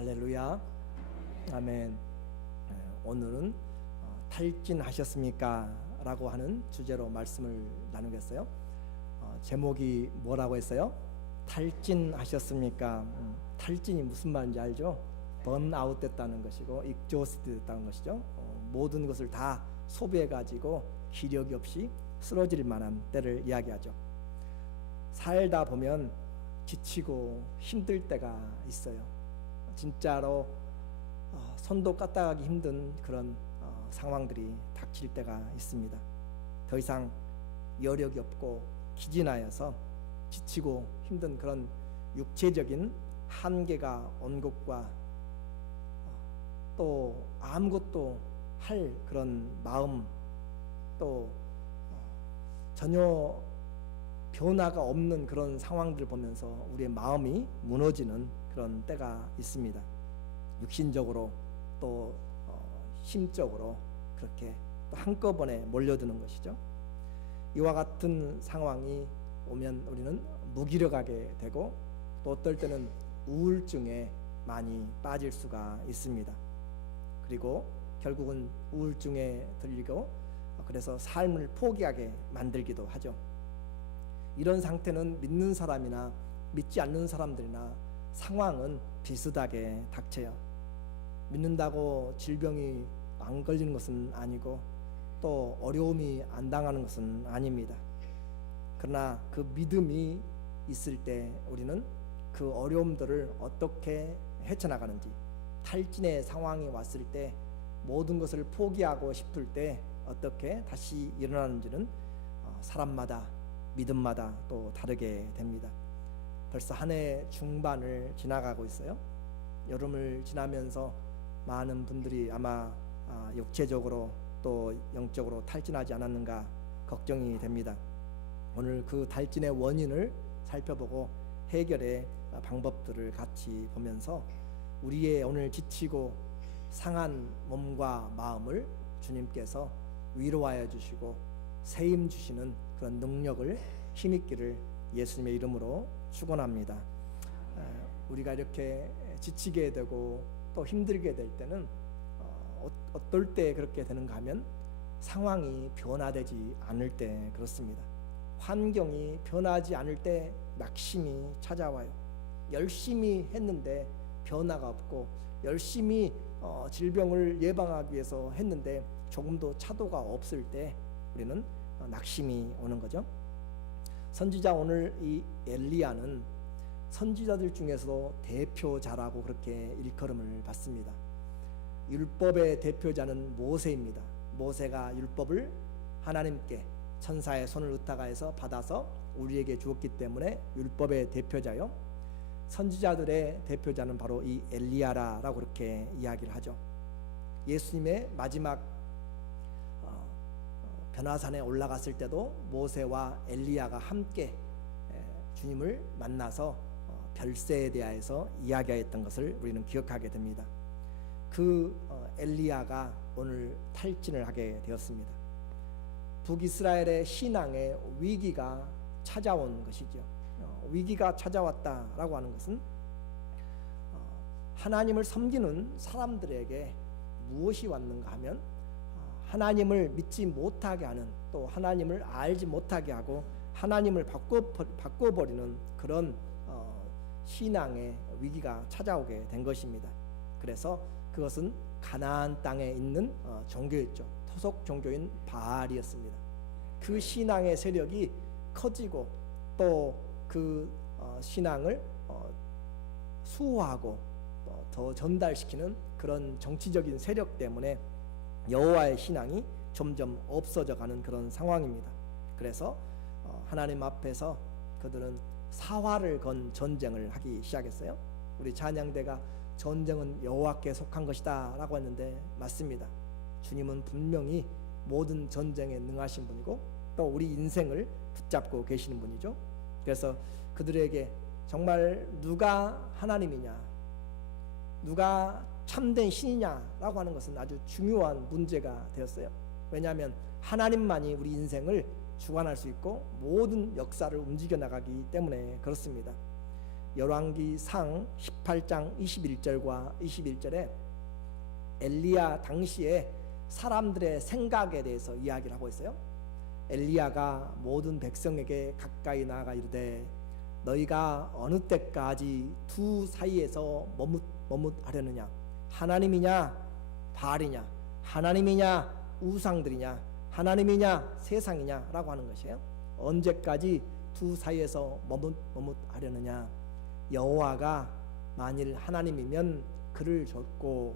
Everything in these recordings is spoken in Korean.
할렐루야. 아멘. 오늘은 탈진하셨습니까? 라고 하는 주제로 말씀을 나누겠어요. 제목이 뭐라고 했어요? 탈진하셨습니까? 탈진이 무슨 말인지 알죠? 번아웃 됐다는 것이고 익조스트 됐다는 것이죠. 모든 것을 다 소비해가지고 기력이 없이 쓰러질 만한 때를 이야기하죠. 살다 보면 지치고 힘들 때가 있어요. 진짜로 손도 까딱하기 힘든 그런 상황들이 닥칠 때가 있습니다. 더 이상 여력이 없고 기진하여서 지치고 힘든 그런 육체적인 한계가 온 것과 또 아무것도 할 그런 마음, 또 전혀 변화가 없는 그런 상황들을 보면서 우리의 마음이 무너지는 그런 때가 있습니다. 육신적으로 또 심적으로 그렇게 또 한꺼번에 몰려드는 것이죠. 이와 같은 상황이 오면 우리는 무기력하게 되고 또 어떨 때는 우울증에 많이 빠질 수가 있습니다. 그리고 결국은 우울증에 들리고 그래서 삶을 포기하게 만들기도 하죠. 이런 상태는 믿는 사람이나 믿지 않는 사람들이나 상황은 비슷하게 닥쳐요. 믿는다고 질병이 안 걸리는 것은 아니고 또 어려움이 안 당하는 것은 아닙니다. 그러나 그 믿음이 있을 때 우리는 그 어려움들을 어떻게 헤쳐나가는지, 탈진의 상황이 왔을 때 모든 것을 포기하고 싶을 때 어떻게 다시 일어나는지는 사람마다 믿음마다 또 다르게 됩니다. 벌써 한 해 중반을 지나가고 있어요. 여름을 지나면서 많은 분들이 아마 육체적으로 또 영적으로 탈진하지 않았는가 걱정이 됩니다. 오늘 그 탈진의 원인을 살펴보고 해결의 방법들을 같이 보면서 우리의 오늘 지치고 상한 몸과 마음을 주님께서 위로하여 주시고 세임 주시는 그런 능력을 힘있기를 예수님의 이름으로 축원합니다. 우리가 이렇게 지치게 되고 또 힘들게 될 때는 어떨 때 그렇게 되는가 하면 상황이 변화되지 않을 때 그렇습니다. 환경이 변하지 않을 때 낙심이 찾아와요. 열심히 했는데 변화가 없고 열심히 질병을 예방하기 위해서 했는데 조금도 차도가 없을 때 우리는 낙심이 오는 거죠. 선지자 오늘 이 엘리야는 선지자들 중에서도 대표자라고 그렇게 일컬음을 받습니다. 율법의 대표자는 모세입니다. 모세가 율법을 하나님께 천사의 손을 의탁하여서 받아서 우리에게 주었기 때문에 율법의 대표자요. 선지자들의 대표자는 바로 이 엘리야라고 그렇게 이야기를 하죠. 예수님의 마지막 변화산에 올라갔을 때도 모세와 엘리야가 함께 주님을 만나서 별세에 대하여서 이야기했던 것을 우리는 기억하게 됩니다. 그 엘리야가 오늘 탈진을 하게 되었습니다. 북이스라엘의 신앙의 위기가 찾아온 것이죠. 위기가 찾아왔다라고 하는 것은 하나님을 섬기는 사람들에게 무엇이 왔는가 하면 하나님을 믿지 못하게 하는, 또 하나님을 알지 못하게 하고 하나님을 바꿔버리는 그런 신앙의 위기가 찾아오게 된 것입니다. 그래서 그것은 가나안 땅에 있는 종교였죠. 토속 종교인 바알이었습니다. 그 신앙의 세력이 커지고 또 그 신앙을 수호하고 더 전달시키는 그런 정치적인 세력 때문에 여호와의 신앙이 점점 없어져가는 그런 상황입니다. 그래서 하나님 앞에서 그들은 사활을 건 전쟁을 하기 시작했어요. 우리 찬양대가 전쟁은 여호와께 속한 것이다 라고 했는데 맞습니다. 주님은 분명히 모든 전쟁에 능하신 분이고 또 우리 인생을 붙잡고 계시는 분이죠. 그래서 그들에게 정말 누가 하나님이냐, 누가 참된 신이냐라고 하는 것은 아주 중요한 문제가 되었어요. 왜냐하면 하나님만이 우리 인생을 주관할 수 있고 모든 역사를 움직여 나가기 때문에 그렇습니다. 열왕기상 18장 21절과 21절에 엘리야 당시에 사람들의 생각에 대해서 이야기를 하고 있어요. 엘리야가 모든 백성에게 가까이 나아가 이르되 너희가 어느 때까지 두 사이에서 머뭇하려느냐? 하나님이냐 바알이냐? 하나님이냐 우상들이냐? 하나님이냐 세상이냐? 라고 하는 것이에요. 언제까지 두 사이에서 머뭇하려느냐? 여호와가 만일 하나님이면 그를 줬고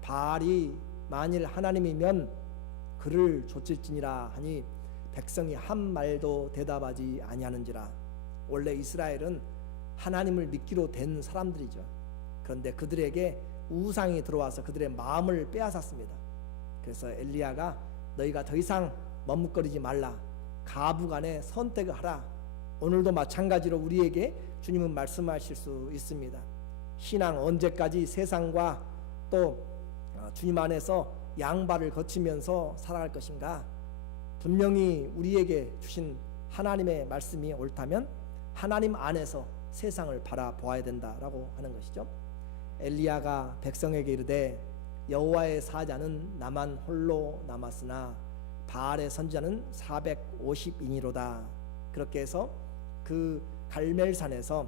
바알이 만일 하나님이면 그를 줬을지니라 하니 백성이 한 말도 대답하지 아니하는지라. 원래 이스라엘은 하나님을 믿기로 된 사람들이죠. 그런데 그들에게 우상이 들어와서 그들의 마음을 빼앗았습니다. 그래서 엘리야가 너희가 더 이상 머뭇거리지 말라. 가부간에 선택을 하라. 오늘도 마찬가지로 우리에게 주님은 말씀하실 수 있습니다. 신앙 언제까지 세상과 또 주님 안에서 양발을 거치면서 살아갈 것인가? 분명히 우리에게 주신 하나님의 말씀이 옳다면 하나님 안에서 세상을 바라보아야 된다라고 하는 것이죠. 엘리야가 백성에게 이르되 여호와의 사자는 나만 홀로 남았으나 바알의 선지자는 450인이로다. 그렇게 해서 그 갈멜산에서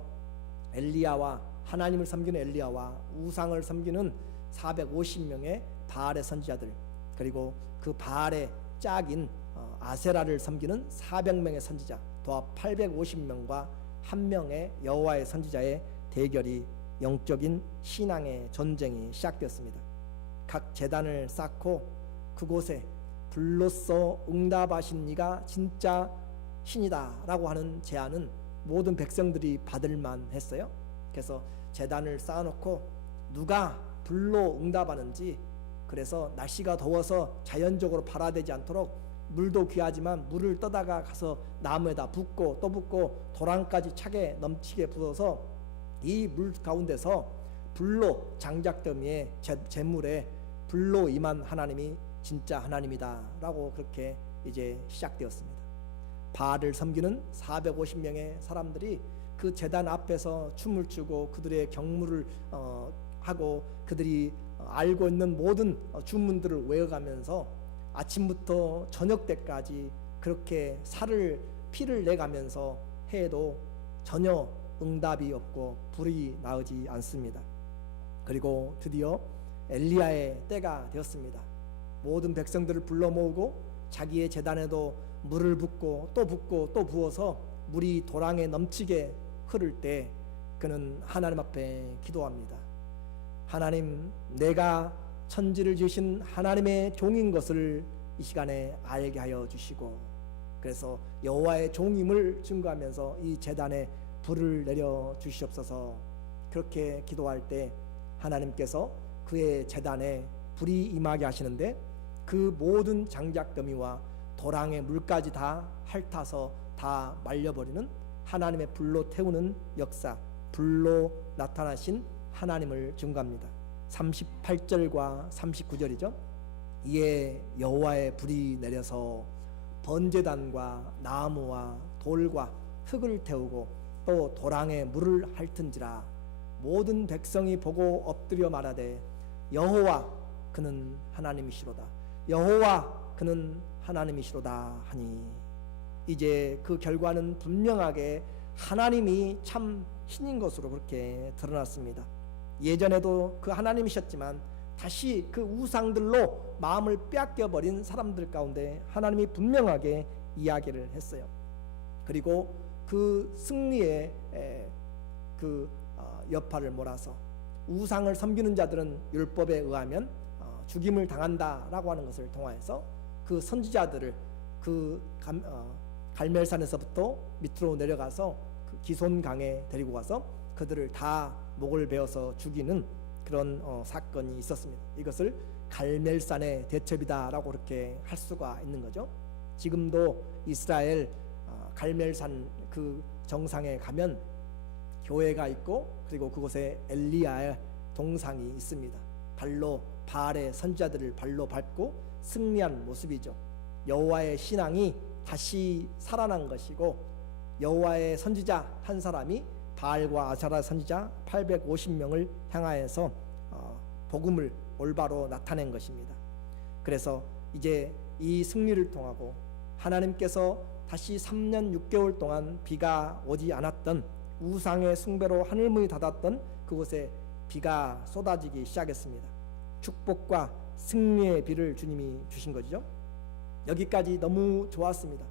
엘리야와 하나님을 섬기는 엘리야와 우상을 섬기는 450명의 바알의 선지자들, 그리고 그 바알의 짝인 아세라를 섬기는 400명의 선지자, 도합 850명과 한 명의 여호와의 선지자의 대결이, 영적인 신앙의 전쟁이 시작되었습니다. 각 제단을 쌓고 그곳에 불로써 응답하신 이가 진짜 신이다 라고 하는 제안은 모든 백성들이 받을만 했어요. 그래서 제단을 쌓아놓고 누가 불로 응답하는지, 그래서 날씨가 더워서 자연적으로 발화되지 않도록 물도 귀하지만 물을 떠다가 가서 나무에다 붓고 또 붓고 도랑까지 차게 넘치게 부어서 이 물 가운데서 불로 장작더미에 재물에 불로 임한 하나님이 진짜 하나님이다 라고 그렇게 이제 시작되었습니다. 바알을 섬기는 450명의 사람들이 그 제단 앞에서 춤을 추고 그들의 경무를 하고 그들이 알고 있는 모든 주문들을 외워가면서 아침부터 저녁 때까지 그렇게 피를 내가면서 해도 전혀 응답이 없고 불이 나오지 않습니다. 그리고 드디어 엘리야의 때가 되었습니다. 모든 백성들을 불러 모으고 자기의 제단에도 물을 붓고 또 부어서 물이 도랑에 넘치게 흐를 때 그는 하나님 앞에 기도합니다. 하나님, 내가 천지를 지으신 하나님의 종인 것을 이 시간에 알게 하여 주시고, 그래서 여호와의 종임을 증거하면서 이 제단에 불을 내려 주시옵소서. 그렇게 기도할 때 하나님께서 그의 제단에 불이 임하게 하시는데 그 모든 장작더미와 도랑의 물까지 다 핥아서 다 말려버리는 하나님의 불로 태우는 역사, 불로 나타나신 하나님을 증거합니다. 38절과 39절이죠. 이에 여호와의 불이 내려서 번제단과 나무와 돌과 흙을 태우고 또 도랑에 물을 핥은지라. 모든 백성이 보고 엎드려 말하되 여호와 그는 하나님이시로다. 여호와 그는 하나님이시로다 하니, 이제 그 결과는 분명하게 하나님이 참 신인 것으로 그렇게 드러났습니다. 예전에도 그 하나님이셨지만 다시 그 우상들로 마음을 빼앗겨버린 사람들 가운데 하나님이 분명하게 이야기를 했어요. 그리고 그 승리의 그 여파를 몰아서 우상을 섬기는 자들은 율법에 의하면 죽임을 당한다라고 하는 것을 통하여서 그 선지자들을 그 갈멜산에서부터 밑으로 내려가서 그 기손강에 데리고 가서 그들을 다 목을 베어서 죽이는 그런 사건이 있었습니다. 이것을 갈멜산의 대첩이다라고 그렇게 할 수가 있는 거죠. 지금도 이스라엘 갈멜산 그 정상에 가면 교회가 있고, 그리고 그곳에 엘리야의 동상이 있습니다. 발로 바알의 선지자들을 발로 밟고 승리한 모습이죠. 여호와의 신앙이 다시 살아난 것이고, 여호와의 선지자 한 사람이 바알과 아세라 선지자 850명을 향하여서 복음을 올바로 나타낸 것입니다. 그래서 이제 이 승리를 통하고 하나님께서 다시 3년 6개월 동안 비가 오지 않았던 우상의 숭배로 하늘문이 닫았던 그곳에 비가 쏟아지기 시작했습니다. 축복과 승리의 비를 주님이 주신 거죠. 여기까지 너무 좋았습니다.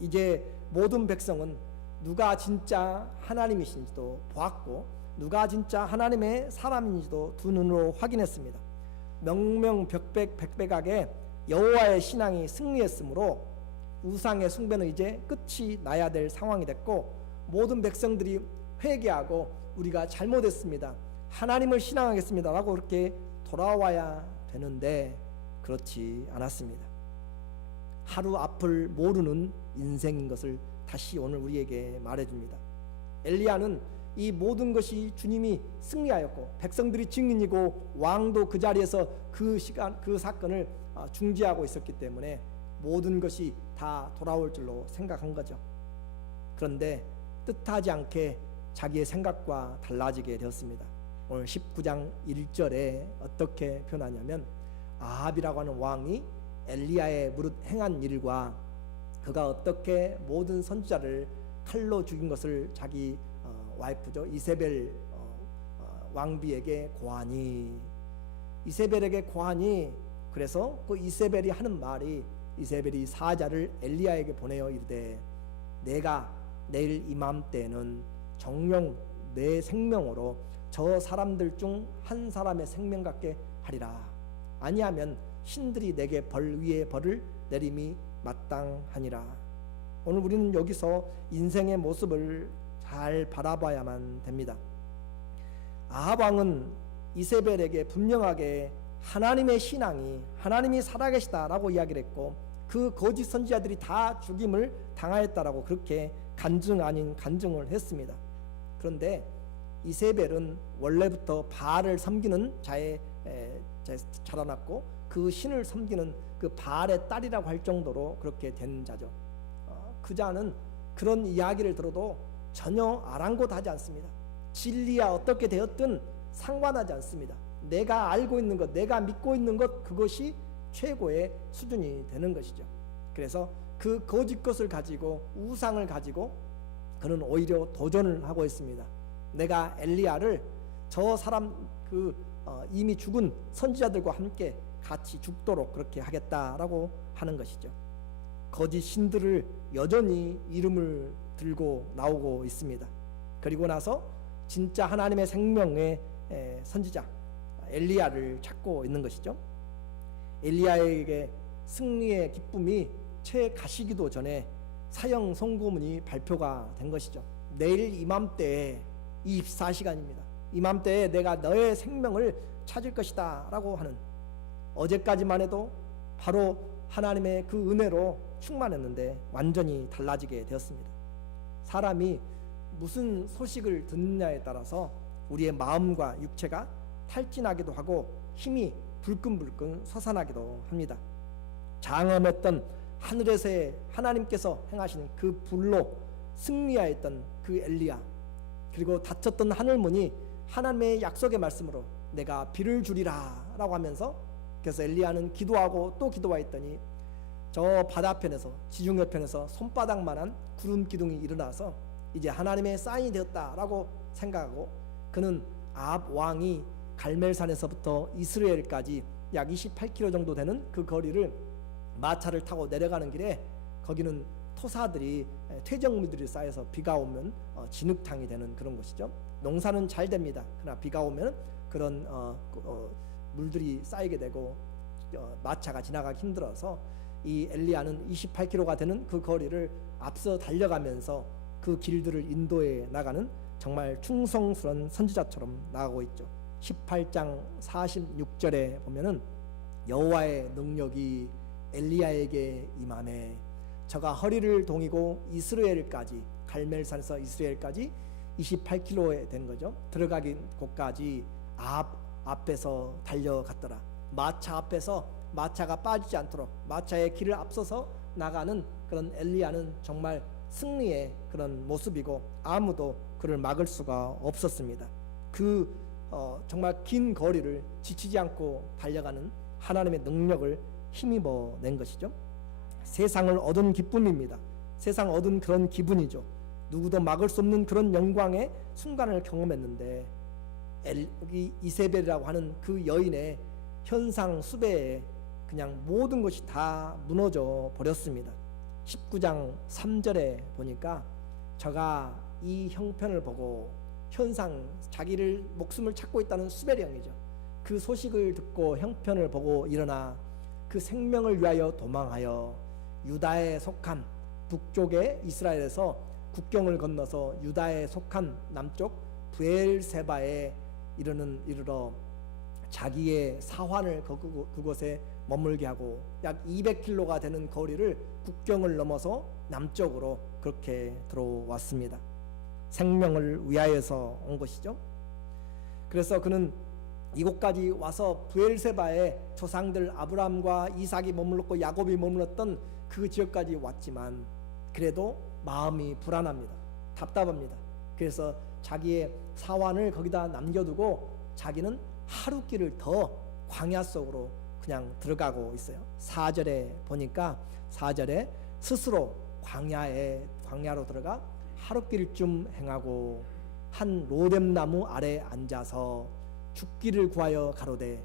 이제 모든 백성은 누가 진짜 하나님이신지도 보았고 누가 진짜 하나님의 사람인지도 두 눈으로 확인했습니다. 명명백백하게 여호와의 신앙이 승리했으므로 우상의 숭배는 이제 끝이 나야 될 상황이 됐고 모든 백성들이 회개하고 우리가 잘못했습니다, 하나님을 신앙하겠습니다 라고 그렇게 돌아와야 되는데 그렇지 않았습니다. 하루 앞을 모르는 인생인 것을 다시 오늘 우리에게 말해줍니다. 엘리야는 이 모든 것이 주님이 승리하였고 백성들이 증인이고 왕도 그 자리에서 그 사건을 중지하고 있었기 때문에 모든 것이 다 돌아올 줄로 생각한 거죠. 그런데 뜻하지 않게 자기의 생각과 달라지게 되었습니다. 오늘 19장 1절에 어떻게 표현하냐면 아합이라고 하는 왕이 엘리야의 무릇 행한 일과 그가 어떻게 모든 선지자를 칼로 죽인 것을 자기 와이프죠 이세벨 왕비에게 고하니, 이세벨에게 고하니, 그래서 그 이세벨이 하는 말이, 이세벨이 사자를 엘리야에게 보내어 이르되 내가 내일 이맘때는 정령 내 생명으로 저 사람들 중 한 사람의 생명 같게 하리라. 아니하면 신들이 내게 벌 위에 벌을 내림이 마땅하니라. 오늘 우리는 여기서 인생의 모습을 잘 바라봐야만 됩니다. 아합 왕은 이세벨에게 분명하게 하나님의 신앙이 하나님이 살아계시다라고 이야기를 했고 그 거짓 선지자들이 다 죽임을 당하였다라고 그렇게 간증 아닌 간증을 했습니다. 그런데 이세벨은 원래부터 바알을 섬기는 자에 자라났고 그 신을 섬기는 그 바알의 딸이라고 할 정도로 그렇게 된 자죠. 그 자는 그런 이야기를 들어도 전혀 아랑곳하지 않습니다. 진리야 어떻게 되었든 상관하지 않습니다. 내가 알고 있는 것, 내가 믿고 있는 것, 그것이 최고의 수준이 되는 것이죠. 그래서 그 거짓 것을 가지고 우상을 가지고 그는 오히려 도전을 하고 있습니다. 내가 엘리야를 저 사람 이미 죽은 선지자들과 함께 같이 죽도록 그렇게 하겠다라고 하는 것이죠. 거짓 신들을 여전히 이름을 들고 나오고 있습니다. 그리고 나서 진짜 하나님의 생명의 선지자 엘리야를 찾고 있는 것이죠. 엘리야에게 승리의 기쁨이 채 가시기도 전에 사형 선고문이 발표가 된 것이죠. 내일 이맘때에 24시간입니다. 이맘때에 내가 너의 생명을 찾을 것이다 라고 하는, 어제까지만 해도 바로 하나님의 그 은혜로 충만했는데 완전히 달라지게 되었습니다. 사람이 무슨 소식을 듣느냐에 따라서 우리의 마음과 육체가 탈진하기도 하고 힘이 불끈불끈 솟아나기도 합니다. 장엄했던 하늘에서의 하나님께서 행하신 그 불로 승리하였던 그 엘리야, 그리고 닫혔던 하늘문이 하나님의 약속의 말씀으로 내가 비를 주리라 라고 하면서, 그래서 엘리야는 기도하고 또 기도하였더니 저 바다편에서 지중해편에서 손바닥만한 구름 기둥이 일어나서 이제 하나님의 사인이 되었다라고 생각하고, 그는 아합 왕이 갈멜산에서부터 이스라엘까지 약 28km 정도 되는 그 거리를 마차를 타고 내려가는 길에 거기는 토사들이 퇴적물들이 쌓여서 비가 오면 진흙탕이 되는 그런 곳이죠. 농사는 잘 됩니다. 그러나 비가 오면 그런 물들이 쌓이게 되고 마차가 지나가기 힘들어서 이 엘리야는 28km가 되는 그 거리를 앞서 달려가면서 그 길들을 인도해 나가는 정말 충성스러운 선지자처럼 나가고 있죠. 18장 46절에 보면은 여호와의 능력이 엘리야에게 임하매 저가 허리를 동이고 이스라엘까지, 갈멜산에서 이스라엘까지 28km에 된 거죠. 들어가긴 곳까지 앞에서 달려갔더라. 마차 앞에서 마차가 빠지지 않도록 마차의 길을 앞서서 나가는 그런 엘리야는 정말 승리의 그런 모습이고 아무도 그를 막을 수가 없었습니다. 정말 긴 거리를 지치지 않고 달려가는 하나님의 능력을 힘입어 낸 것이죠. 세상을 얻은 기쁨입니다. 세상 얻은 그런 기분이죠. 누구도 막을 수 없는 그런 영광의 순간을 경험했는데 이세벨이라고 하는 그 여인의 현상 수배에 그냥 모든 것이 다 무너져 버렸습니다. 19장 3절에 보니까 저가 이 형편을 보고 현상 자기를 목숨을 찾고 있다는 수벨의 영이죠. 그 소식을 듣고 형편을 보고 일어나 그 생명을 위하여 도망하여 유다에 속한 북쪽의 이스라엘에서 국경을 건너서 유다에 속한 남쪽 브엘세바에 이르러 자기의 사환을 그곳에 머물게 하고 약 200km가 되는 거리를 국경을 넘어서 남쪽으로 그렇게 들어왔습니다. 생명을 위하여서 온 것이죠. 그래서 그는 이곳까지 와서 브엘세바의 조상들 아브라함과 이삭이 머물렀고 야곱이 머물렀던 그 지역까지 왔지만 그래도 마음이 불안합니다. 답답합니다. 그래서 자기의 사환을 거기다 남겨두고 자기는 하루 길을 더 광야 속으로 그냥 들어가고 있어요. 4절에 보니까 4절에 스스로 광야로 들어가 하루 길쯤 행하고 한 로뎀나무 아래 앉아서 죽기를 구하여 가로되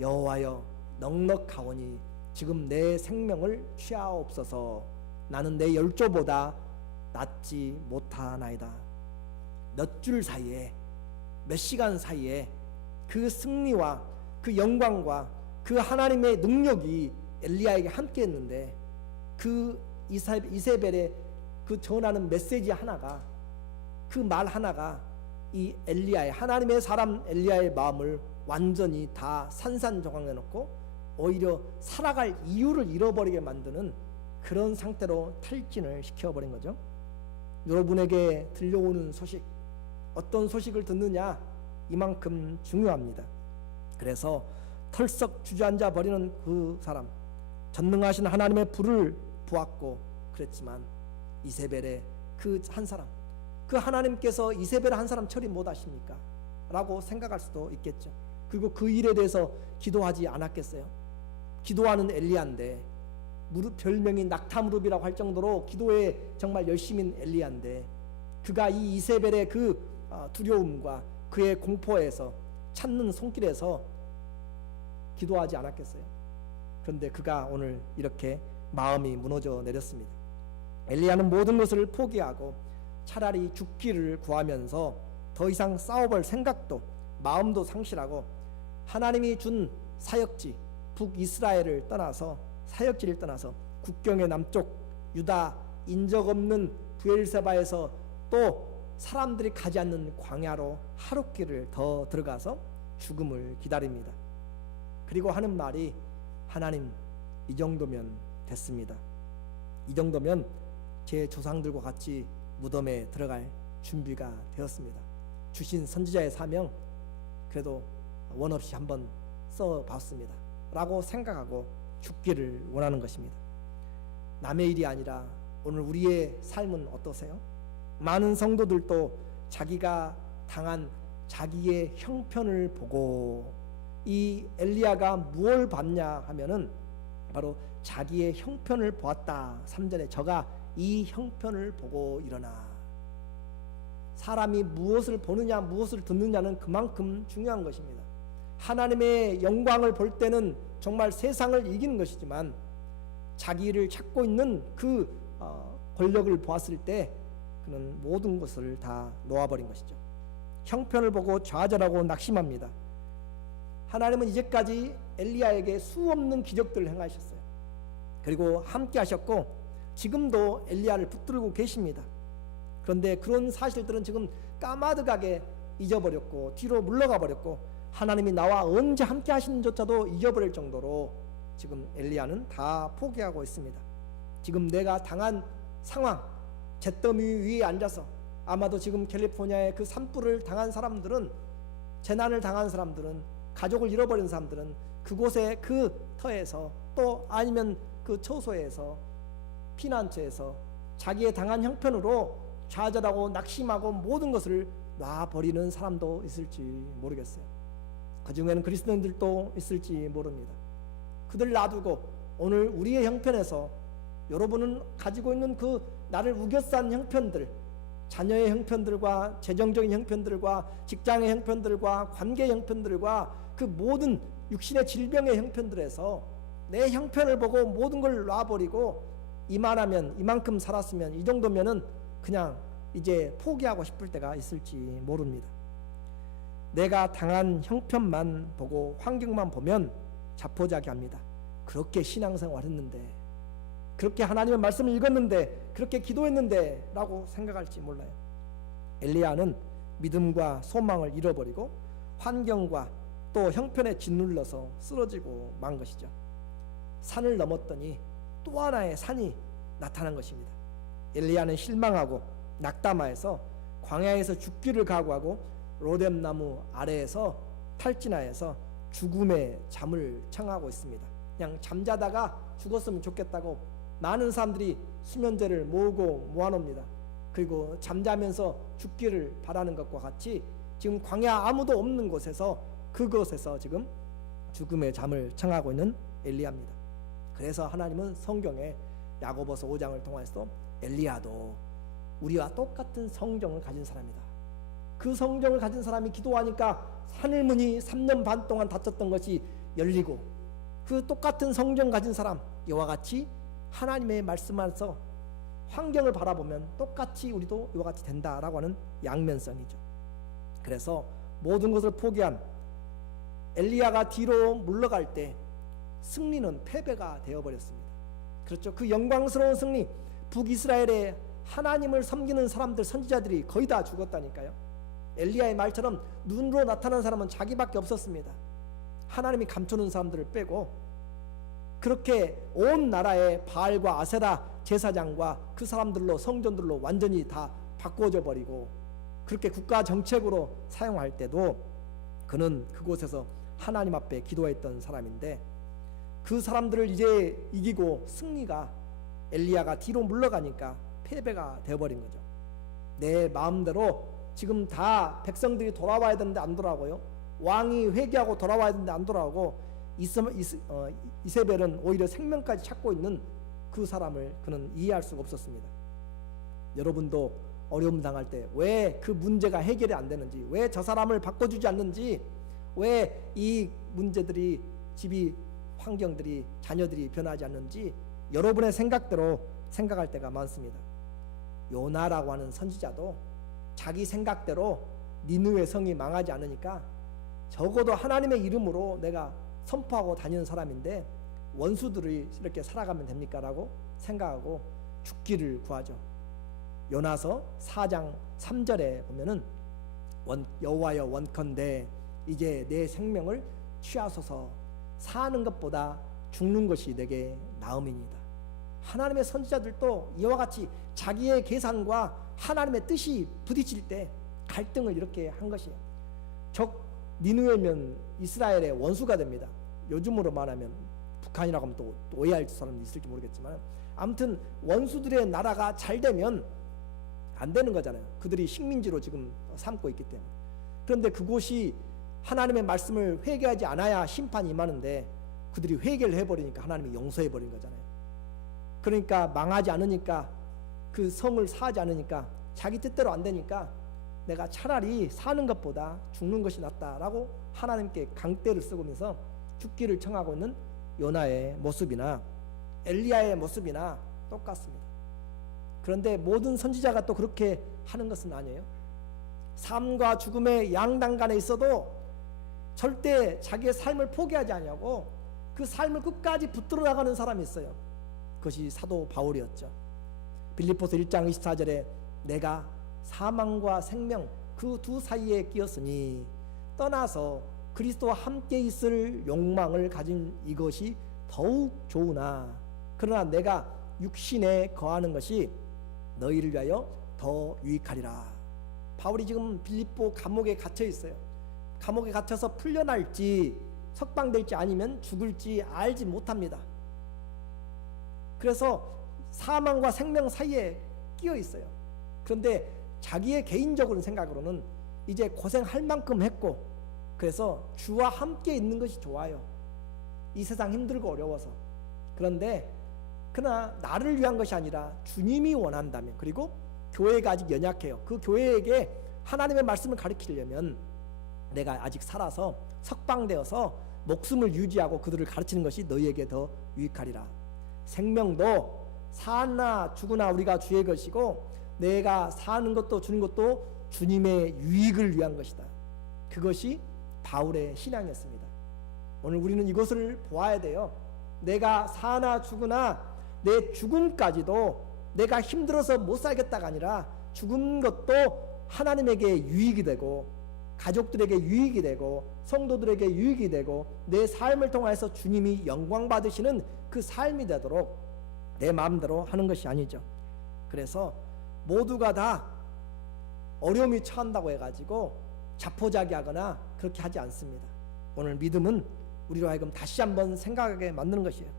여호와여 넉넉하오니 지금 내 생명을 취하옵소서. 나는 내 열조보다 낫지 못하나이다. 몇 줄 사이에 몇 시간 사이에 그 승리와 그 영광과 그 하나님의 능력이 엘리야에게 함께했는데 그 이세벨의 그 전하는 메시지 하나가 그 말 하나가 이 엘리야의 하나님의 사람 엘리야의 마음을 완전히 다 산산조각내놓고 오히려 살아갈 이유를 잃어버리게 만드는 그런 상태로 탈진을 시켜버린 거죠. 여러분에게 들려오는 소식, 어떤 소식을 듣느냐 이만큼 중요합니다. 그래서 털썩 주저앉아 버리는 그 사람, 전능하신 하나님의 불을 보았고 그랬지만 이세벨의 그 한 사람, 그 하나님께서 이세벨 한 사람 처리 못하십니까? 라고 생각할 수도 있겠죠. 그리고 그 일에 대해서 기도하지 않았겠어요? 기도하는 엘리야인데 별명이 낙타무릎이라고 할 정도로 기도에 정말 열심인 엘리야인데 그가 이 이세벨의 그 두려움과 그의 공포에서 찾는 손길에서 기도하지 않았겠어요? 그런데 그가 오늘 이렇게 마음이 무너져 내렸습니다. 엘리야는 모든 것을 포기하고 차라리 죽기를 구하면서 더 이상 싸워볼 생각도 마음도 상실하고 하나님이 준 사역지 북이스라엘을 떠나서 사역지를 떠나서 국경의 남쪽 유다 인적 없는 브엘세바에서 또 사람들이 가지 않는 광야로 하룻길을 더 들어가서 죽음을 기다립니다. 그리고 하는 말이 하나님 이 정도면 됐습니다. 이 정도면 제 조상들과 같이 무덤에 들어갈 준비가 되었습니다. 주신 선지자의 사명 그래도 원 없이 한번 써봤습니다 라고 생각하고 죽기를 원하는 것입니다. 남의 일이 아니라 오늘 우리의 삶은 어떠세요? 많은 성도들도 자기가 당한 자기의 형편을 보고 이 엘리야가 무엇을 봤냐 하면은 바로 자기의 형편을 보았다. 3절에 저가 이 형편을 보고 일어나. 사람이 무엇을 보느냐 무엇을 듣느냐는 그만큼 중요한 것입니다. 하나님의 영광을 볼 때는 정말 세상을 이기는 것이지만 자기를 찾고 있는 그 권력을 보았을 때 그는 모든 것을 다 놓아버린 것이죠. 형편을 보고 좌절하고 낙심합니다. 하나님은 이제까지 엘리야에게 수없는 기적들을 행하셨어요. 그리고 함께 하셨고 지금도 엘리야를 붙들고 계십니다. 그런데 그런 사실들은 지금 까마득하게 잊어버렸고 뒤로 물러가 버렸고 하나님이 나와 언제 함께 하시는조차도 잊어버릴 정도로 지금 엘리야는 다 포기하고 있습니다. 지금 내가 당한 상황, 잿더미 위에 앉아서 아마도 지금 캘리포니아의 그 산불을 당한 사람들은, 재난을 당한 사람들은, 가족을 잃어버린 사람들은 그곳에 그 터에서 또 아니면 그 처소에서 피난처에서 자기의 당한 형편으로 좌절하고 낙심하고 모든 것을 놔버리는 사람도 있을지 모르겠어요. 그 중에는 그리스도인들도 있을지 모릅니다. 그들 놔두고 오늘 우리의 형편에서 여러분은 가지고 있는 그 나를 우겨싼 형편들, 자녀의 형편들과 재정적인 형편들과 직장의 형편들과 관계 형편들과 그 모든 육신의 질병의 형편들에서 내 형편을 보고 모든 걸 놔버리고 이만하면, 이만큼 살았으면, 이 정도면은 그냥 이제 포기하고 싶을 때가 있을지 모릅니다. 내가 당한 형편만 보고 환경만 보면 자포자기합니다. 그렇게 신앙생활 했는데, 그렇게 하나님의 말씀을 읽었는데, 그렇게 기도했는데 라고 생각할지 몰라요. 엘리야는 믿음과 소망을 잃어버리고 환경과 또 형편에 짓눌러서 쓰러지고 만 것이죠. 산을 넘었더니 또 하나의 산이 나타난 것입니다. 엘리야는 실망하고 낙담하여서 광야에서 죽기를 각오하고 로뎀나무 아래에서 탈진하여서 죽음의 잠을 청하고 있습니다. 그냥 잠자다가 죽었으면 좋겠다고 많은 사람들이 수면제를 모아놉니다. 그리고 잠자면서 죽기를 바라는 것과 같이 지금 광야 아무도 없는 곳에서, 그곳에서 지금 죽음의 잠을 청하고 있는 엘리야입니다. 그래서 하나님은 성경에 야고보서 5장을 통해서 엘리야도 우리와 똑같은 성정을 가진 사람이다. 그 성정을 가진 사람이 기도하니까 하늘문이 3년 반 동안 닫혔던 것이 열리고, 그 똑같은 성정 가진 사람, 이와 같이 하나님의 말씀 안에서 환경을 바라보면 똑같이 우리도 이와 같이 된다라고 하는 양면성이죠. 그래서 모든 것을 포기한 엘리야가 뒤로 물러갈 때 승리는 패배가 되어버렸습니다. 그렇죠. 그 영광스러운 승리, 북이스라엘의 하나님을 섬기는 사람들, 선지자들이 거의 다 죽었다니까요. 엘리야의 말처럼 눈으로 나타난 사람은 자기밖에 없었습니다. 하나님이 감추는 사람들을 빼고, 그렇게 온 나라의 바알과 아세라 제사장과 그 사람들로, 성전들로 완전히 다 바꿔져 버리고, 그렇게 국가 정책으로 사용할 때도 그는 그곳에서 하나님 앞에 기도했던 사람인데, 그 사람들을 이제 이기고 승리가, 엘리야가 뒤로 물러가니까 패배가 되어버린 거죠. 내 마음대로 지금 다 백성들이 돌아와야 되는데 안 돌아오고요, 왕이 회개하고 돌아와야 되는데 안 돌아오고, 이세벨은 오히려 생명까지 찾고 있는 그 사람을 그는 이해할 수가 없었습니다. 여러분도 어려움 당할 때 왜 그 문제가 해결이 안 되는지, 왜 저 사람을 바꿔주지 않는지, 왜 이 문제들이, 집이, 환경들이, 자녀들이 변하지 않는지 여러분의 생각대로 생각할 때가 많습니다. 요나라고 하는 선지자도 자기 생각대로 니느웨 성이 망하지 않으니까 적어도 하나님의 이름으로 내가 선포하고 다니는 사람인데 원수들이 이렇게 살아가면 됩니까? 라고 생각하고 죽기를 구하죠. 요나서 4장 3절에 보면은 여호와여 원컨대 이제 내 생명을 취하소서, 사는 것보다 죽는 것이 내게 나음이니이다. 하나님의 선지자들도 이와 같이 자기의 계산과 하나님의 뜻이 부딪힐 때 갈등을 이렇게 한 것이에요. 니느웨면 이스라엘의 원수가 됩니다. 요즘으로 말하면 북한이라고 하면 또 오해할 사람이 있을지 모르겠지만, 아무튼 원수들의 나라가 잘 되면 안 되는 거잖아요. 그들이 식민지로 지금 삼고 있기 때문에. 그런데 그곳이 하나님의 말씀을 회개하지 않아야 심판이 임하는데 그들이 회개를 해버리니까 하나님이 용서해버린 거잖아요. 그러니까 망하지 않으니까, 그 성을 사지 않으니까, 자기 뜻대로 안 되니까 내가 차라리 사는 것보다 죽는 것이 낫다라고 하나님께 강대를 쓰면서 죽기를 청하고 있는 요나의 모습이나 엘리야의 모습이나 똑같습니다. 그런데 모든 선지자가 또 그렇게 하는 것은 아니에요. 삶과 죽음의 양단간에 있어도 절대 자기의 삶을 포기하지 않냐고 그 삶을 끝까지 붙들어 나가는 사람이 있어요. 그것이 사도 바울이었죠. 빌립보서 1장 24절에 내가 사망과 생명 그 두 사이에 끼었으니 떠나서 그리스도와 함께 있을 욕망을 가진 이것이 더욱 좋으나 그러나 내가 육신에 거하는 것이 너희를 위하여 더 유익하리라. 바울이 지금 빌립보 감옥에 갇혀 있어요. 감옥에 갇혀서 풀려날지 석방될지 아니면 죽을지 알지 못합니다. 그래서 사망과 생명 사이에 끼어 있어요. 그런데 자기의 개인적인 생각으로는 이제 고생할 만큼 했고, 그래서 주와 함께 있는 것이 좋아요. 이 세상 힘들고 어려워서. 그런데 그러나 나를 위한 것이 아니라 주님이 원한다면, 그리고 교회가 아직 연약해요. 그 교회에게 하나님의 말씀을 가르치려면 내가 아직 살아서 석방되어서 목숨을 유지하고 그들을 가르치는 것이 너희에게 더 유익하리라. 생명도 사나 죽으나 우리가 주의 것이고, 내가 사는 것도 주는 것도 주님의 유익을 위한 것이다. 그것이 바울의 신앙이었습니다. 오늘 우리는 이것을 보아야 돼요. 내가 사나 죽으나 내 죽음까지도 내가 힘들어서 못 살겠다가 아니라 죽은 것도 하나님에게 유익이 되고, 가족들에게 유익이 되고, 성도들에게 유익이 되고, 내 삶을 통해서 주님이 영광 받으시는 그 삶이 되도록 내 마음대로 하는 것이 아니죠. 그래서 모두가 다 어려움이 처한다고 해가지고 자포자기하거나 그렇게 하지 않습니다. 오늘 믿음은 우리로 하여금 다시 한번 생각하게 만드는 것이에요.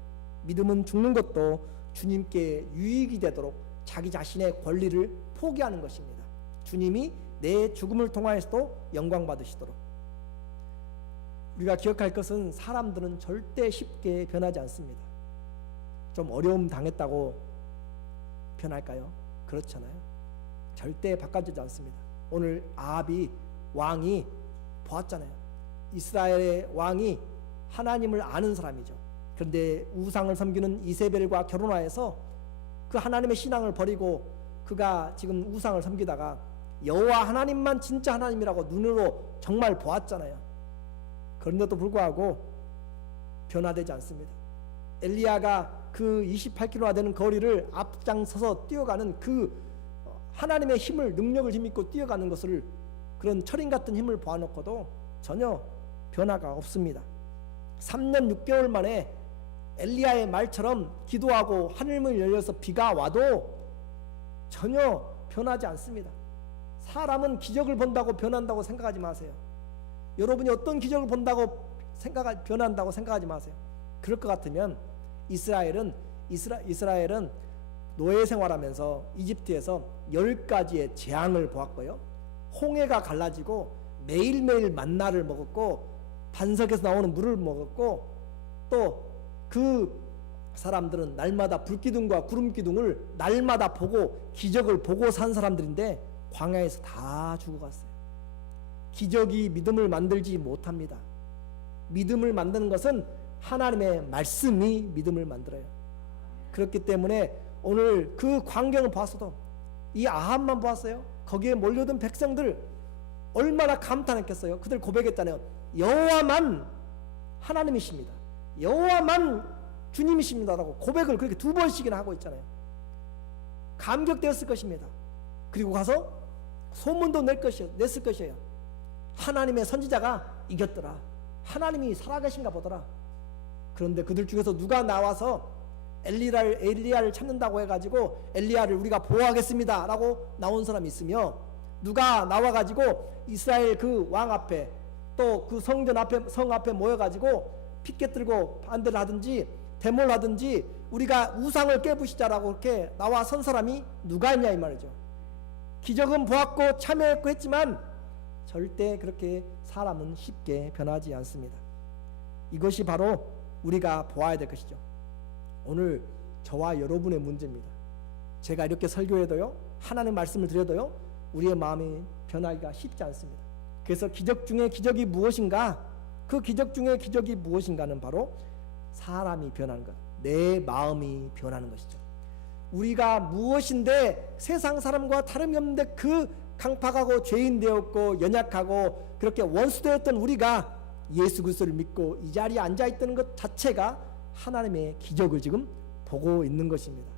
믿음은 죽는 것도 주님께 유익이 되도록 자기 자신의 권리를 포기하는 것입니다. 주님이 내 죽음을 통하여서도 영광 받으시도록. 우리가 기억할 것은 사람들은 절대 쉽게 변하지 않습니다. 좀 어려움 당했다고 변할까요? 그렇잖아요. 절대 바꿔주지 않습니다. 오늘 아합이 왕이 보았잖아요. 이스라엘의 왕이 하나님을 아는 사람이죠. 그런데 우상을 섬기는 이세벨과 결혼하여서 그 하나님의 신앙을 버리고 그가 지금 우상을 섬기다가 여호와 하나님만 진짜 하나님이라고 눈으로 정말 보았잖아요. 그런데도 불구하고 변화되지 않습니다. 엘리야가 그 28km나 되는 거리를 앞장서서 뛰어가는 그 하나님의 힘을, 능력을 힘입고 뛰어가는 것을, 그런 철인 같은 힘을 보아놓고도 전혀 변화가 없습니다. 3년 6개월 만에 엘리야의 말처럼 기도하고 하늘문이 열려서 비가 와도 전혀 변하지 않습니다. 사람은 기적을 본다고 변한다고 생각하지 마세요. 여러분이 어떤 기적을 본다고 변한다고 생각하지 마세요. 그럴 것 같으면 이스라엘은 노예 생활하면서 이집트에서 10가지의 재앙을 보았고요. 홍해가 갈라지고 매일매일 만나를 먹었고, 반석에서 나오는 물을 먹었고, 또 그 사람들은 날마다 불기둥과 구름기둥을 날마다 보고 기적을 보고 산 사람들인데 광야에서 다 죽어갔어요. 기적이 믿음을 만들지 못합니다. 믿음을 만드는 것은 하나님의 말씀이 믿음을 만들어요. 그렇기 때문에 오늘 그 광경을 보았어도 이 아합만 보았어요. 거기에 몰려든 백성들 얼마나 감탄했겠어요. 그들 고백했잖아요. 여호와만 하나님이십니다. 여호와만 주님이십니다라고 고백을 그렇게 2번씩이나 하고 있잖아요. 감격되었을 것입니다. 그리고 가서 소문도 냈을 것이에요. 하나님의 선지자가 이겼더라. 하나님이 살아계신가 보더라. 그런데 그들 중에서 누가 나와서 엘리야를 찾는다고 해가지고 엘리야를 우리가 보호하겠습니다 라고 나온 사람이 있으며, 누가 나와가지고 이스라엘 그 왕 앞에 또 그 성전 앞에, 성 앞에 모여가지고 피켓 들고 반대를 하든지 데모를 하든지 우리가 우상을 깨부시자라고 이렇게 나와 선 사람이 누가 있냐 이 말이죠. 기적은 보았고 참여했고 했지만 절대 그렇게 사람은 쉽게 변하지 않습니다. 이것이 바로 우리가 보아야 될 것이죠. 오늘 저와 여러분의 문제입니다. 제가 이렇게 설교해도요, 하나님의 말씀을 드려도요, 우리의 마음이 변하기가 쉽지 않습니다. 그래서 기적 중에 기적이 무엇인가? 그 기적 중에 기적이 무엇인가는 바로 사람이 변하는 것, 내 마음이 변하는 것이죠. 우리가 무엇인데 세상 사람과 다름이 없는데 그 강팍하고 죄인 되었고 연약하고 그렇게 원수 되었던 우리가 예수 그리스도를 믿고 이 자리에 앉아있다는 것 자체가 하나님의 기적을 지금 보고 있는 것입니다.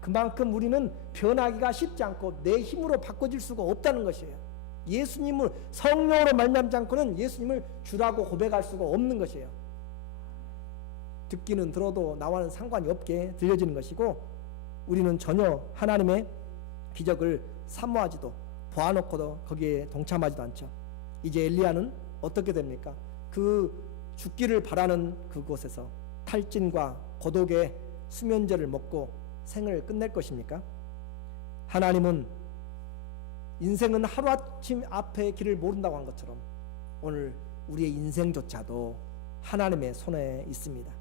그만큼 우리는 변하기가 쉽지 않고 내 힘으로 바꿔질 수가 없다는 것이에요. 예수님을 성령으로 말미암지 않고는 예수님을 주라고 고백할 수가 없는 것이에요. 듣기는 들어도 나와는 상관이 없게 들려지는 것이고, 우리는 전혀 하나님의 기적을 사모하지도 보아놓고도 거기에 동참하지도 않죠. 이제 엘리야는 어떻게 됩니까? 그 죽기를 바라는 그곳에서 탈진과 고독의 수면제를 먹고 생을 끝낼 것입니까? 하나님은 인생은 하루아침 앞의 길을 모른다고 한 것처럼 오늘 우리의 인생조차도 하나님의 손에 있습니다.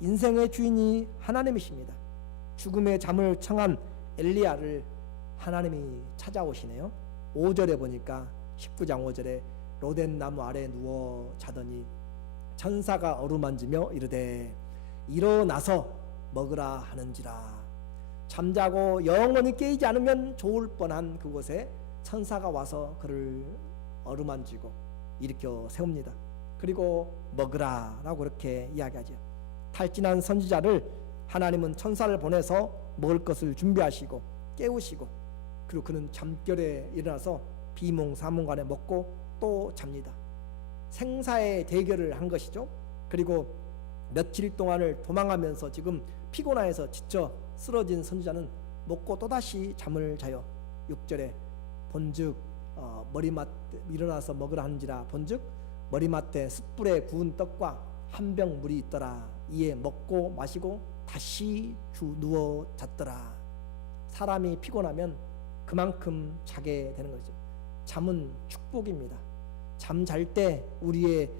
인생의 주인이 하나님이십니다. 죽음의 잠을 청한 엘리야를 하나님이 찾아오시네요. 5절에 보니까 19장 5절에 로덴 나무 아래 누워 자더니 천사가 어루만지며 이르되 일어나서 먹으라 하는지라. 잠자고 영원히 깨이지 않으면 좋을 뻔한 그곳에 천사가 와서 그를 어루만지고 일으켜 세웁니다. 그리고 먹으라 라고 그렇게 이야기하죠. 탈진한 선지자를 하나님은 천사를 보내서 먹을 것을 준비하시고 깨우시고, 그리고 그는 잠결에 일어나서 비몽사몽간에 먹고 또 잡니다. 생사의 대결을 한 것이죠. 그리고 며칠 동안을 도망하면서 지금 피곤해서 지쳐 쓰러진 선지자는 먹고 또다시 잠을 자요. 6절에 본즉 머리맡에 일어나서 먹으라 하는지라. 본즉 머리맡에 숯불에 구운 떡과 한 병 물이 있더라. 이에 먹고 마시고 다시 누워 잤더라. 사람이 피곤하면 그만큼 자게 되는 거죠. 잠은 축복입니다. 잠 잘 때 우리의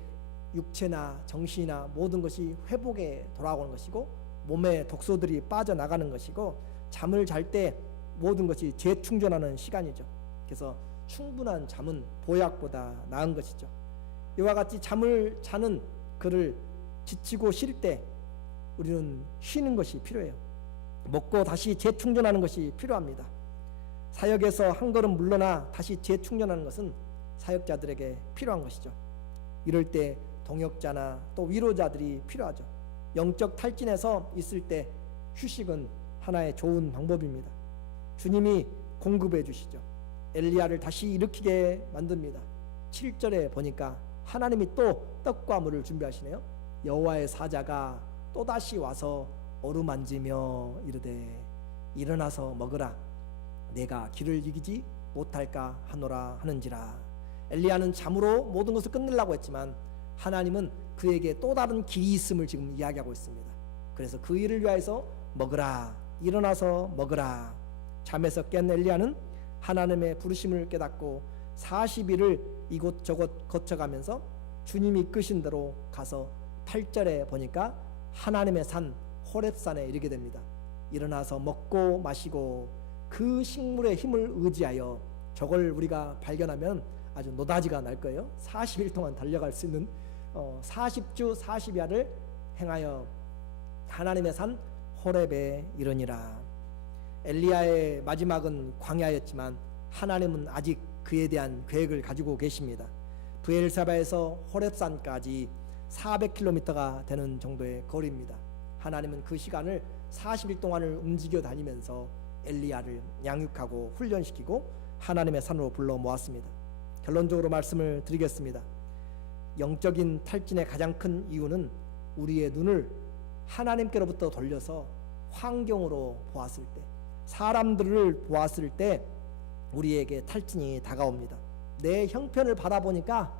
육체나 정신이나 모든 것이 회복에 돌아오는 것이고, 몸에 독소들이 빠져나가는 것이고, 잠을 잘 때 모든 것이 재충전하는 시간이죠. 그래서 충분한 잠은 보약보다 나은 것이죠. 이와 같이 잠을 자는 그를 지치고 쉴 때 우리는 쉬는 것이 필요해요. 먹고 다시 재충전하는 것이 필요합니다. 사역에서 한 걸음 물러나 다시 재충전하는 것은 사역자들에게 필요한 것이죠. 이럴 때 동역자나 또 위로자들이 필요하죠. 영적 탈진에서 있을 때 휴식은 하나의 좋은 방법입니다. 주님이 공급해 주시죠. 엘리야를 다시 일으키게 만듭니다. 7절에 보니까 하나님이 또 떡과 물을 준비하시네요. 여호와의 사자가 또다시 와서 어루만지며 이르되 일어나서 먹으라. 내가 길을 이기지 못할까 하노라 하는지라. 엘리야는 잠으로 모든 것을 끝내려고 했지만 하나님은 그에게 또 다른 길이 있음을 지금 이야기하고 있습니다. 그래서 그 일을 위하여서 먹으라, 일어나서 먹으라. 잠에서 깬 엘리야는 하나님의 부르심을 깨닫고 40일을 이곳저곳 거쳐가면서 주님이 이끄신 대로 가서 8절에 보니까 하나님의 산 호렙산에 이르게 됩니다. 일어나서 먹고 마시고 그 식물의 힘을 의지하여, 저걸 우리가 발견하면 아주 노다지가 날 거예요. 40일 동안 달려갈 수 있는 40주 40야를 행하여 하나님의 산 호렙에 이르니라. 엘리야의 마지막은 광야였지만 하나님은 아직 그에 대한 계획을 가지고 계십니다. 브엘사바에서 호렙산까지 400km가 되는 정도의 거리입니다. 하나님은 그 시간을 40일 동안을 움직여 다니면서 엘리야를 양육하고 훈련시키고 하나님의 산으로 불러 모았습니다. 결론적으로 말씀을 드리겠습니다. 영적인 탈진의 가장 큰 이유는 우리의 눈을 하나님께로부터 돌려서 환경으로 보았을 때, 사람들을 보았을 때 우리에게 탈진이 다가옵니다. 내 형편을 바라보니까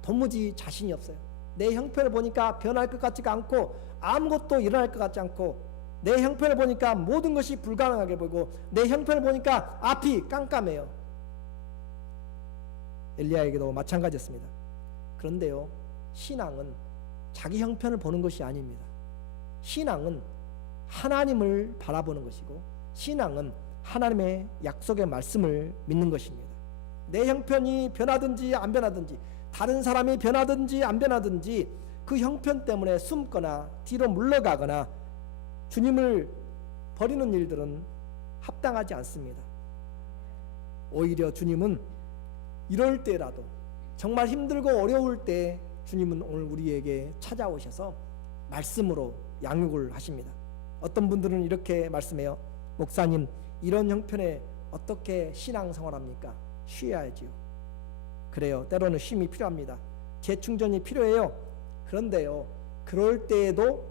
도무지 자신이 없어요. 내 형편을 보니까 변할 것 같지가 않고 아무것도 일어날 것 같지 않고, 내 형편을 보니까 모든 것이 불가능하게 보이고, 내 형편을 보니까 앞이 깜깜해요. 엘리야에게도 마찬가지였습니다. 그런데요, 신앙은 자기 형편을 보는 것이 아닙니다. 신앙은 하나님을 바라보는 것이고, 신앙은 하나님의 약속의 말씀을 믿는 것입니다. 내 형편이 변하든지 안 변하든지, 다른 사람이 변하든지 안 변하든지 그 형편 때문에 숨거나 뒤로 물러가거나 주님을 버리는 일들은 합당하지 않습니다. 오히려 주님은 이럴 때라도, 정말 힘들고 어려울 때 주님은 오늘 우리에게 찾아오셔서 말씀으로 양육을 하십니다. 어떤 분들은 이렇게 말씀해요. 목사님, 이런 형편에 어떻게 신앙생활합니까? 쉬어야지요. 그래요. 때로는 쉼이 필요합니다. 재충전이 필요해요. 그런데요, 그럴 때에도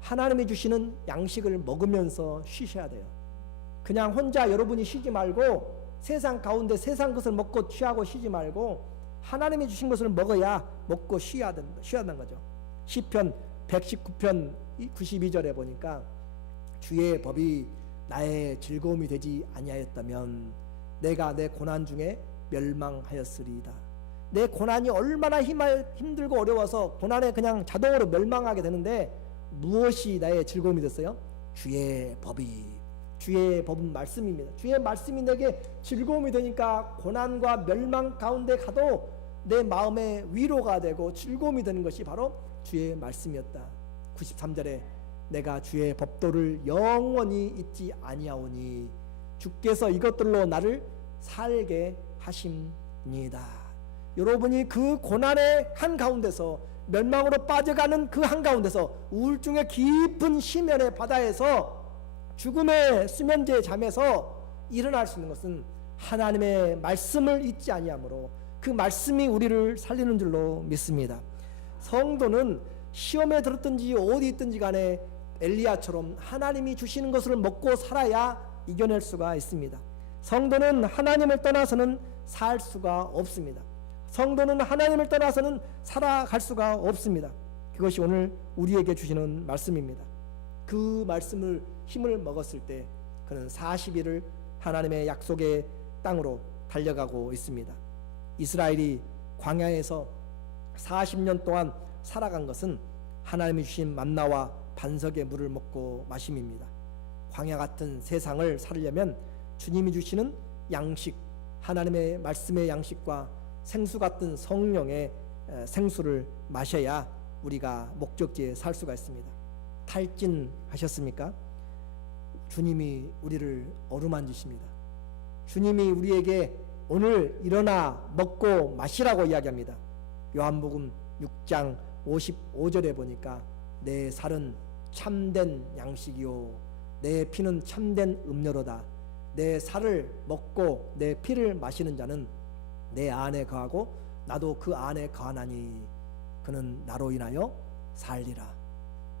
하나님이 주시는 양식을 먹으면서 쉬셔야 돼요. 그냥 혼자 여러분이 쉬지 말고, 세상 가운데 세상 것을 먹고 취하고 쉬지 말고 하나님이 주신 것을 먹어야 먹고 쉬어야 된다는 거죠. 시편 119편 92절에 보니까 주의 법이 나의 즐거움이 되지 아니하였다면 내가 내 고난 중에 멸망하였으리이다. 내 고난이 얼마나 힘들고 어려워서 고난에 그냥 자동으로 멸망하게 되는데 무엇이 나의 즐거움이 됐어요? 주의 법이, 주의 법은 말씀입니다. 주의 말씀이 내게 즐거움이 되니까 고난과 멸망 가운데 가도 내 마음에 위로가 되고 즐거움이 되는 것이 바로 주의 말씀이었다. 93절에 내가 주의 법도를 영원히 잊지 아니하오니 주께서 이것들로 나를 살게 하십니다. 여러분이 그 고난의 한가운데서, 멸망으로 빠져가는 그 한가운데서, 우울증의 깊은 심연의 바다에서, 죽음의 수면제의 잠에서 일어날 수 있는 것은 하나님의 말씀을 잊지 아니하므로 그 말씀이 우리를 살리는 줄로 믿습니다. 성도는 시험에 들었든지 어디 있든지 간에 엘리야처럼 하나님이 주시는 것을 먹고 살아야 이겨낼 수가 있습니다. 성도는 하나님을 떠나서는 살 수가 없습니다. 성도는 하나님을 떠나서는 살아갈 수가 없습니다. 그것이 오늘 우리에게 주시는 말씀입니다. 그 말씀을 힘을 먹었을 때 그는 40일을 하나님의 약속의 땅으로 달려가고 있습니다. 이스라엘이 광야에서 40년 동안 살아간 것은 하나님이 주신 만나와 반석의 물을 먹고 마심입니다. 광야 같은 세상을 살려면 주님이 주시는 양식, 하나님의 말씀의 양식과 생수 같은 성령의 생수를 마셔야 우리가 목적지에 살 수가 있습니다. 탈진하셨습니까? 주님이 우리를 어루만지십니다. 주님이 우리에게 오늘 일어나 먹고 마시라고 이야기합니다. 요한복음 6장 55절에 보니까 내 살은 참된 양식이요 내 피는 참된 음료로다. 내 살을 먹고 내 피를 마시는 자는 내 안에 거하고 나도 그 안에 거하나니 그는 나로 인하여 살리라.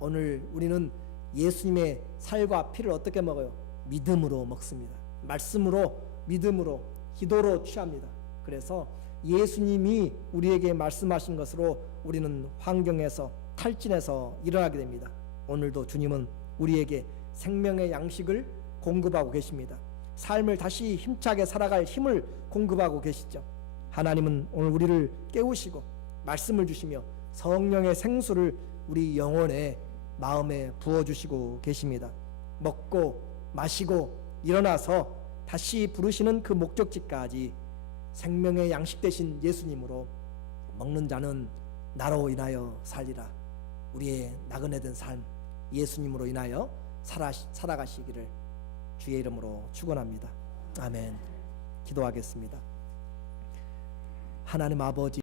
오늘 우리는 예수님의 살과 피를 어떻게 먹어요? 믿음으로 먹습니다. 말씀으로, 믿음으로, 기도로 취합니다. 그래서 예수님이 우리에게 말씀하신 것으로 우리는 환경에서, 탈진에서 일어나게 됩니다. 오늘도 주님은 우리에게 생명의 양식을 공급하고 계십니다. 삶을 다시 힘차게 살아갈 힘을 공급하고 계시죠. 하나님은 오늘 우리를 깨우시고 말씀을 주시며 성령의 생수를 우리 영혼에, 마음에 부어주시고 계십니다. 먹고 마시고 일어나서 다시 부르시는 그 목적지까지 생명의 양식 되신 예수님으로 먹는 자는 나로 인하여 살리라. 우리의 나그네된 삶 예수님으로 인하여 살아가시기를 주의 이름으로 축원합니다. 아멘. 기도하겠습니다. 하나님 아버지,